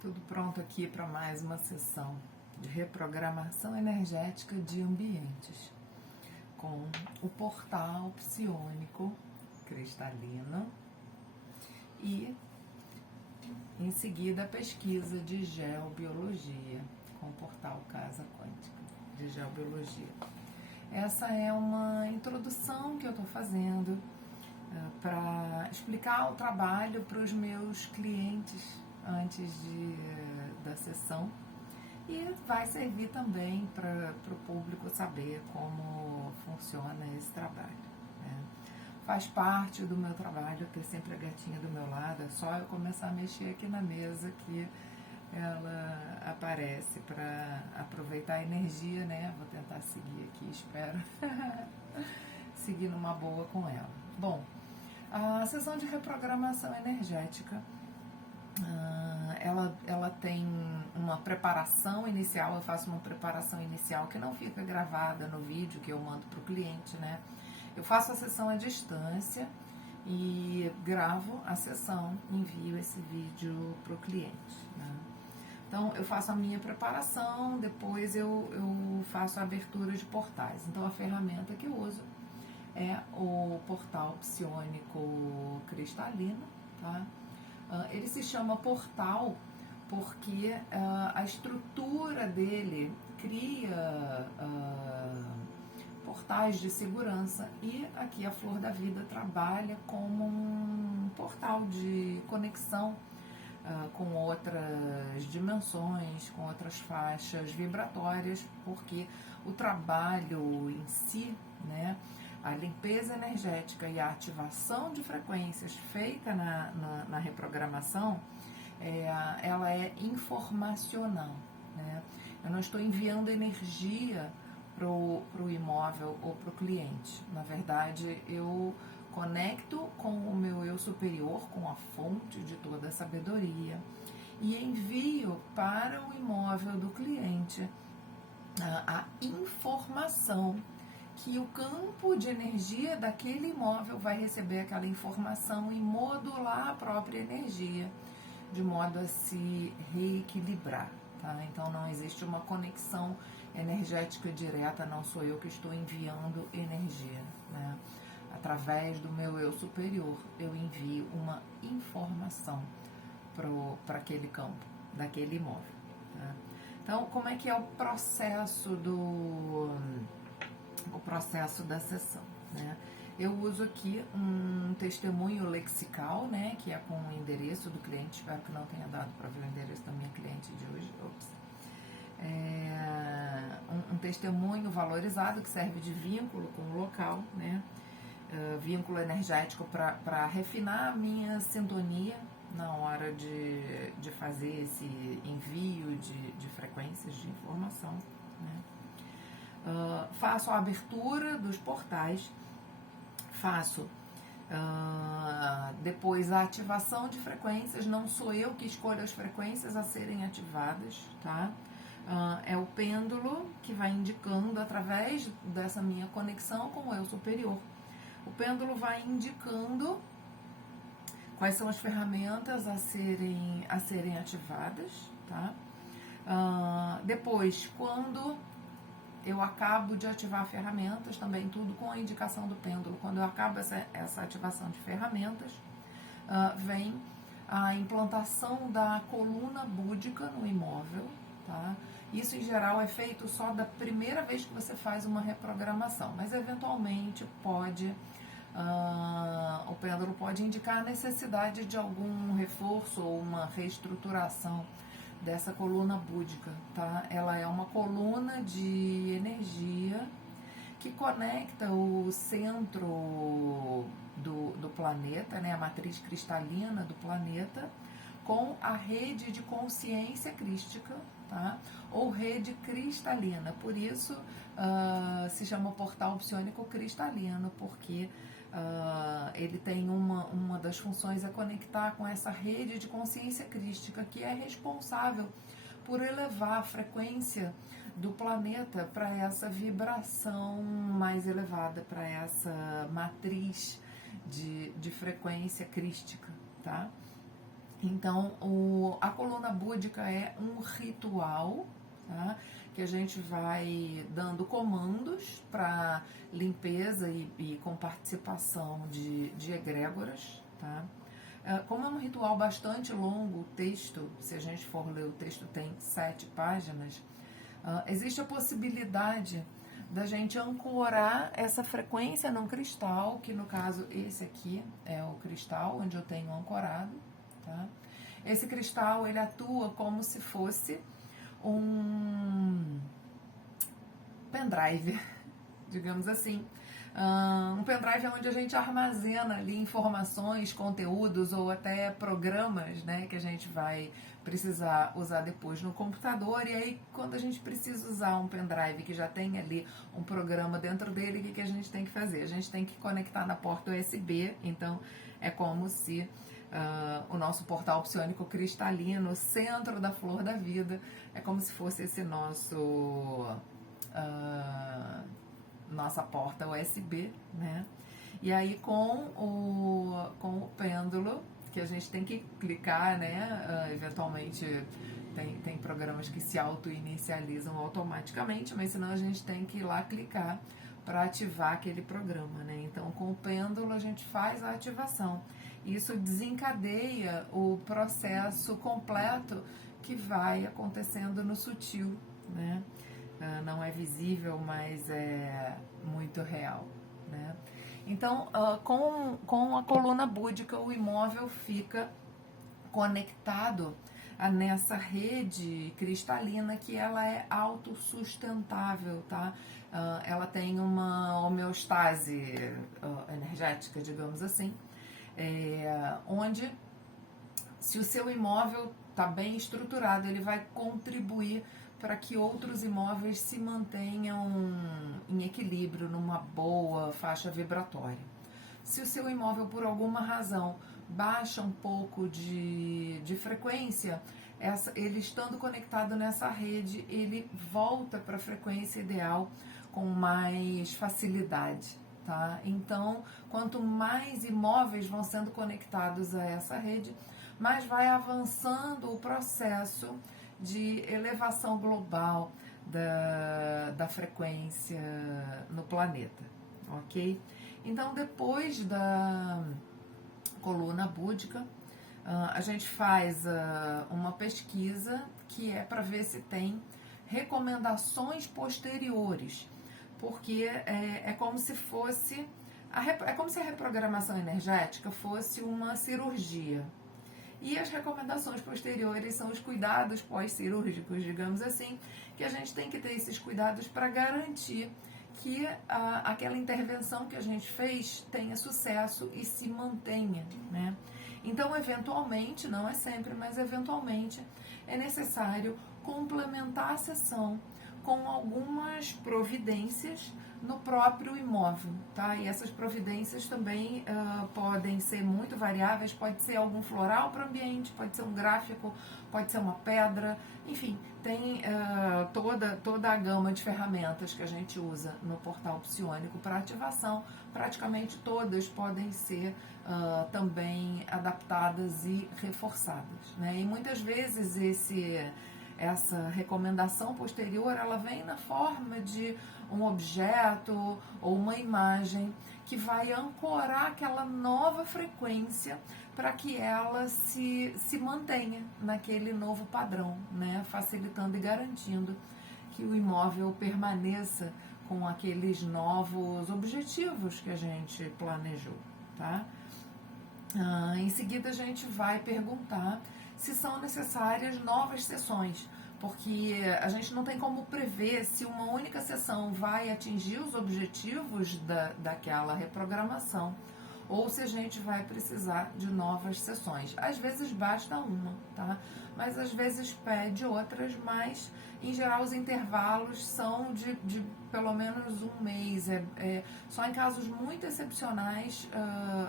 Tudo pronto aqui para mais uma sessão de reprogramação energética de ambientes com o portal psiônico cristalino e em seguida a pesquisa de geobiologia com o portal Casa Quântica de Geobiologia. Essa é uma introdução que eu estou fazendo para explicar o trabalho para os meus clientes antes da sessão e vai servir também para o público saber como funciona esse trabalho, né? Faz parte do meu trabalho ter sempre a gatinha do meu lado, é só eu começar a mexer aqui na mesa que ela aparece para aproveitar a energia, né? Vou tentar seguir aqui, espero seguir numa boa com ela. Bom, a sessão de reprogramação energética, ela tem uma preparação inicial, eu faço uma preparação inicial que não fica gravada no vídeo que eu mando para o cliente, né? Eu faço a sessão à distância e gravo a sessão, envio esse vídeo para o cliente, né? Então, eu faço a minha preparação, depois eu faço a abertura de portais. Então, a ferramenta que eu uso é o portal psiônico cristalino, tá? Ele se chama portal porque a estrutura dele cria portais de segurança e aqui a Flor da Vida trabalha como um portal de conexão com outras dimensões, com outras faixas vibratórias, porque o trabalho em si, né, a limpeza energética e a ativação de frequências feita na reprogramação, ela é informacional, né? Eu não estou enviando energia para o imóvel ou para o cliente. Na verdade, eu conecto com o meu eu superior, com a fonte de toda a sabedoria, e envio para o imóvel do cliente a informação que o campo de energia daquele imóvel vai receber aquela informação e modular a própria energia de modo a se reequilibrar, tá? Então não existe uma conexão energética direta, não sou eu que estou enviando energia, né? Através do meu eu superior, eu envio uma informação para aquele campo, daquele imóvel, tá? Então, como é que é o processo da sessão, né? Eu uso aqui um testemunho lexical, né, que é com o endereço do cliente, espero que não tenha dado para ver o endereço da minha cliente de hoje. Um testemunho valorizado que serve de vínculo com o local, né? Vínculo energético para refinar a minha sintonia na hora de fazer esse envio de frequências de informação, né? Faço a abertura dos portais, faço depois a ativação de frequências, não sou eu que escolho as frequências a serem ativadas, tá? É o pêndulo que vai indicando através dessa minha conexão com o eu superior. O pêndulo vai indicando quais são as ferramentas a serem ativadas, tá? Depois, quando eu acabo de ativar ferramentas, também tudo com a indicação do pêndulo. Quando eu acabo essa ativação de ferramentas, vem a implantação da coluna búdica no imóvel, tá? Isso, em geral, é feito só da primeira vez que você faz uma reprogramação, mas, eventualmente, o pêndulo pode indicar a necessidade de algum reforço ou uma reestruturação dessa coluna búdica, tá? Ela é uma coluna de energia que conecta o centro do planeta, né, a matriz cristalina do planeta, com a rede de consciência crística, tá? Ou rede cristalina. Por isso se chama portal psiônico cristalino, porque ele tem uma das funções é conectar com essa rede de consciência crística que é responsável por elevar a frequência do planeta para essa vibração mais elevada, para essa matriz de frequência crística, tá? Então, a coluna búdica é um ritual, tá? Que a gente vai dando comandos para limpeza e com participação de egrégoras, tá? Como é um ritual bastante longo, o texto, se a gente for ler o texto, tem 7 páginas, existe a possibilidade da gente ancorar essa frequência num cristal, que no caso esse aqui é o cristal onde eu tenho ancorado, tá? Esse cristal ele atua como se fosse um pendrive, digamos assim. Um pendrive é onde a gente armazena ali informações, conteúdos ou até programas, né, que a gente vai precisar usar depois no computador. E aí, quando a gente precisa usar um pendrive que já tem ali um programa dentro dele, o que a gente tem que fazer? A gente tem que conectar na porta USB. Então, é como se o nosso portal psiônico cristalino, o centro da flor da vida, é como se fosse esse nossa porta USB, né? E aí com o pêndulo, que a gente tem que clicar, né? Eventualmente tem programas que se auto-inicializam automaticamente, mas senão a gente tem que ir lá clicar para ativar aquele programa, né? Então com o pêndulo a gente faz a ativação. Isso desencadeia o processo completo que vai acontecendo no sutil, né? Não é visível, mas é muito real, né? Então, com a coluna búdica, o imóvel fica conectado nessa rede cristalina que ela é autossustentável, tá? Ela tem uma homeostase energética, digamos assim, onde se o seu imóvel está bem estruturado, ele vai contribuir para que outros imóveis se mantenham em equilíbrio, numa boa faixa vibratória. Se o seu imóvel, por alguma razão, baixa um pouco de frequência, ele estando conectado nessa rede, ele volta para a frequência ideal com mais facilidade. Tá? Então, quanto mais imóveis vão sendo conectados a essa rede, mais vai avançando o processo de elevação global da frequência no planeta, ok? Então, depois da coluna búdica, a gente faz uma pesquisa que é para ver se tem recomendações posteriores, porque é como se fosse é como se a reprogramação energética fosse uma cirurgia. E as recomendações posteriores são os cuidados pós-cirúrgicos, digamos assim, que a gente tem que ter esses cuidados para garantir que aquela intervenção que a gente fez tenha sucesso e se mantenha, né? Então, eventualmente, não é sempre, mas eventualmente é necessário complementar a sessão com algumas providências no próprio imóvel, tá? E essas providências também podem ser muito variáveis, pode ser algum floral para o ambiente, pode ser um gráfico, pode ser uma pedra, enfim, tem toda a gama de ferramentas que a gente usa no portal psiônico para ativação, praticamente todas podem ser também adaptadas e reforçadas, né? E muitas vezes essa recomendação posterior, ela vem na forma de um objeto ou uma imagem que vai ancorar aquela nova frequência para que ela se mantenha naquele novo padrão, né? Facilitando e garantindo que o imóvel permaneça com aqueles novos objetivos que a gente planejou, tá? Em seguida a gente vai perguntar se são necessárias novas sessões, porque a gente não tem como prever se uma única sessão vai atingir os objetivos daquela reprogramação ou se a gente vai precisar de novas sessões. Às vezes basta uma, tá? Mas às vezes pede outras, mas em geral os intervalos são de pelo menos um mês. Só em casos muito excepcionais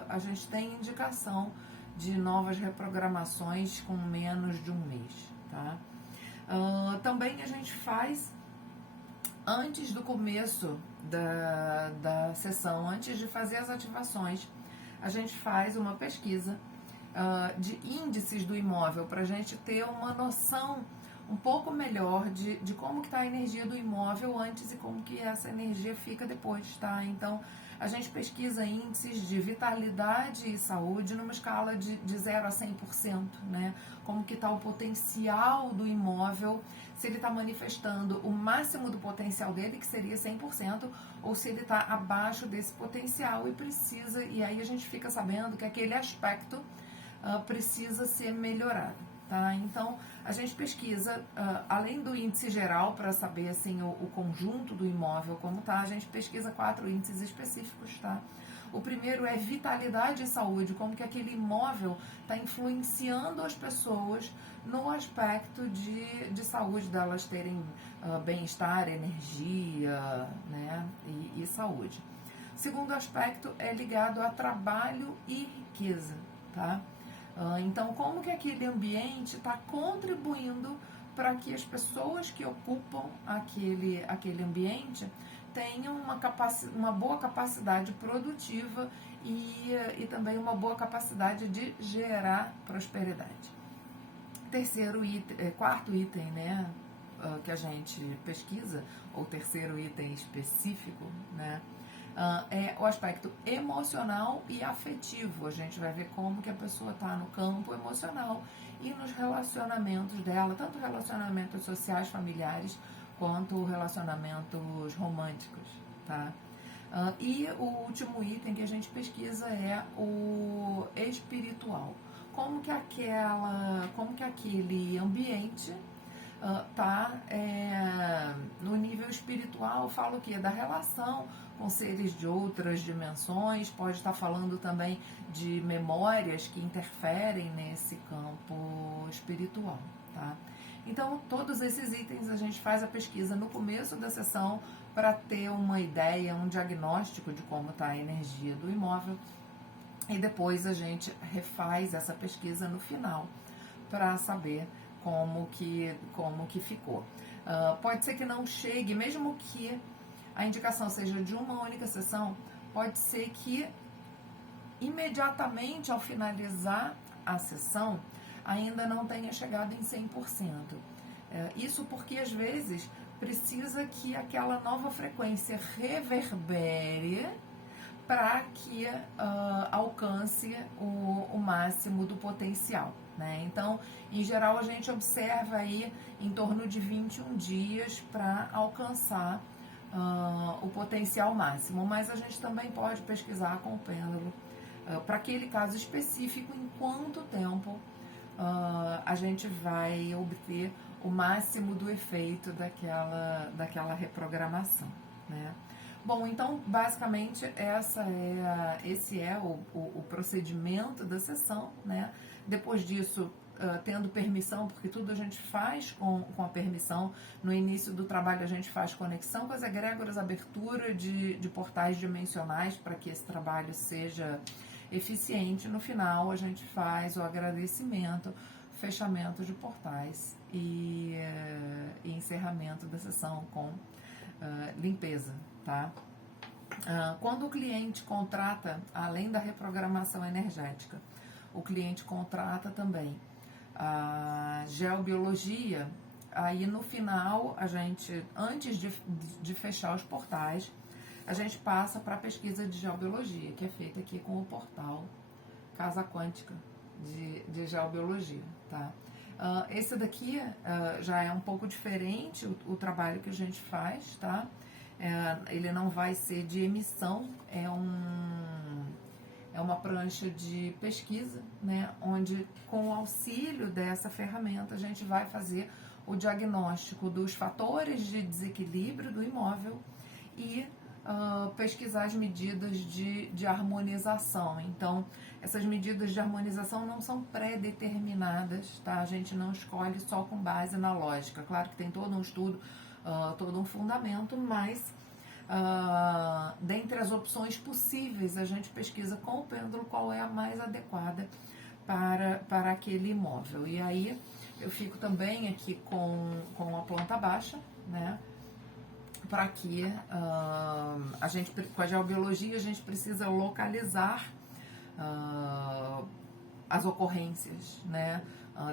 a gente tem indicação de novas reprogramações com menos de um mês, tá? Também a gente faz antes do começo da sessão, antes de fazer as ativações, a gente faz uma pesquisa de índices do imóvel, para a gente ter uma noção um pouco melhor de como que está a energia do imóvel antes e como que essa energia fica depois, tá? Então, a gente pesquisa índices de vitalidade e saúde numa escala de 0 a 100%, né? Como que está o potencial do imóvel, se ele está manifestando o máximo do potencial dele, que seria 100%, ou se ele está abaixo desse potencial e precisa, e aí a gente fica sabendo que aquele aspecto precisa ser melhorado, tá? Então, a gente pesquisa, além do índice geral, para saber assim, o conjunto do imóvel como tá, a gente pesquisa 4 índices específicos, tá? O primeiro é vitalidade e saúde, como que aquele imóvel está influenciando as pessoas no aspecto de saúde, delas terem bem-estar, energia, né, e saúde. O segundo aspecto é ligado a trabalho e riqueza, tá? Então, como que aquele ambiente está contribuindo para que as pessoas que ocupam aquele ambiente tenham uma boa capacidade produtiva e também uma boa capacidade de gerar prosperidade. Quarto item, né, que a gente pesquisa, ou terceiro item específico, né, é o aspecto emocional e afetivo. A gente vai ver como que a pessoa está no campo emocional e nos relacionamentos dela, tanto relacionamentos sociais, familiares, quanto relacionamentos românticos, tá? E o último item que a gente pesquisa é o espiritual. Como que aquele ambiente tá no nível espiritual, fala o quê? Da relação com seres de outras dimensões, pode estar falando também de memórias que interferem nesse campo espiritual, tá? Então, todos esses itens a gente faz a pesquisa no começo da sessão para ter uma ideia, um diagnóstico de como está a energia do imóvel, e depois a gente refaz essa pesquisa no final para saber como que ficou. Pode ser que não chegue, mesmo que a indicação seja de uma única sessão, pode ser que imediatamente ao finalizar a sessão ainda não tenha chegado em 100%. Isso porque às vezes precisa que aquela nova frequência reverbere para que alcance o máximo do potencial, né? Então, em geral, a gente observa aí em torno de 21 dias para alcançar o potencial máximo, mas a gente também pode pesquisar com o pêndulo para aquele caso específico em quanto tempo a gente vai obter o máximo do efeito daquela reprogramação, né? Bom, então, basicamente, esse é o procedimento da sessão, né? Depois disso, tendo permissão, porque tudo a gente faz com a permissão. No início do trabalho, a gente faz conexão com as egrégoras, abertura de portais dimensionais para que esse trabalho seja eficiente. No final, a gente faz o agradecimento, fechamento de portais e encerramento da sessão com limpeza, tá? Quando o cliente contrata, além da reprogramação energética, o cliente contrata também a geobiologia, aí no final, a gente, antes de fechar os portais, a gente passa para a pesquisa de geobiologia, que é feita aqui com o portal Casa Quântica de Geobiologia, tá? Esse daqui já é um pouco diferente o trabalho que a gente faz, tá? Ele não vai ser de emissão, é uma prancha de pesquisa, né? Onde com o auxílio dessa ferramenta a gente vai fazer o diagnóstico dos fatores de desequilíbrio do imóvel e pesquisar as medidas de harmonização. Então, essas medidas de harmonização não são pré-determinadas, tá? A gente não escolhe só com base na lógica. Claro que tem todo um estudo, todo um fundamento, mas dentre as opções possíveis, a gente pesquisa com o pêndulo qual é a mais adequada para aquele imóvel. E aí, eu fico também aqui com a planta baixa, né? Para que com a geobiologia a gente precisa localizar as ocorrências, né?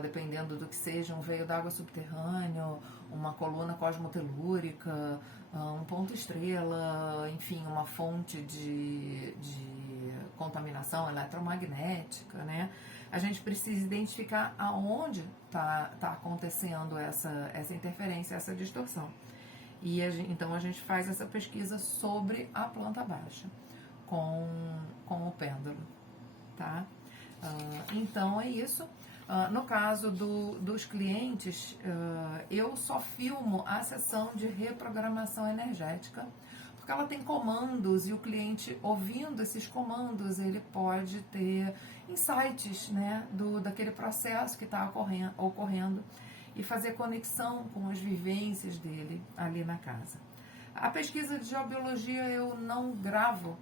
Dependendo do que seja, um veio d'água subterrâneo, uma coluna cosmotelúrica, um ponto estrela, enfim, uma fonte de contaminação eletromagnética, né? A gente precisa identificar aonde tá acontecendo essa interferência, essa distorção. E então a gente faz essa pesquisa sobre a planta baixa com o pêndulo, tá? Então é isso. No caso dos clientes, eu só filmo a sessão de reprogramação energética, porque ela tem comandos e o cliente, ouvindo esses comandos, ele pode ter insights, né, daquele processo que está ocorrendo e fazer conexão com as vivências dele ali na casa. A pesquisa de geobiologia eu não gravo,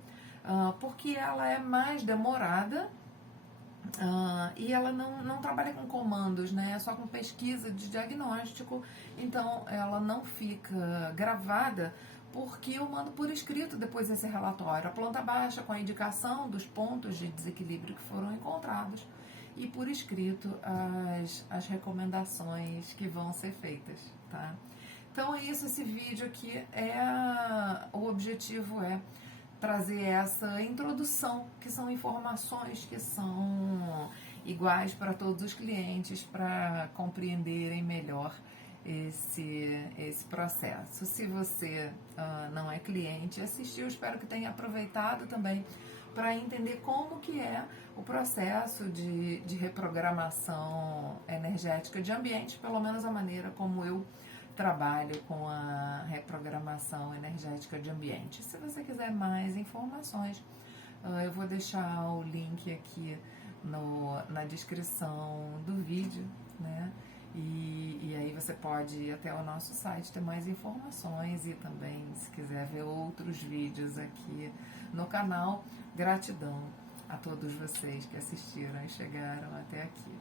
porque ela é mais demorada, e ela não trabalha com comandos, né? É só com pesquisa de diagnóstico, então ela não fica gravada, porque eu mando por escrito depois esse relatório, a planta baixa com a indicação dos pontos de desequilíbrio que foram encontrados e por escrito as recomendações que vão ser feitas, tá? Então é isso, esse vídeo aqui o objetivo é trazer essa introdução, que são informações que são iguais para todos os clientes, para compreenderem melhor esse processo. Se você não é cliente, assistiu, espero que tenha aproveitado também para entender como que é o processo de reprogramação energética de ambiente, pelo menos a maneira como eu trabalho com a reprogramação energética de ambiente. Se você quiser mais informações, eu vou deixar o link aqui na descrição do vídeo, né? E aí você pode ir até o nosso site ter mais informações e também, se quiser ver outros vídeos aqui no canal. Gratidão a todos vocês que assistiram e chegaram até aqui.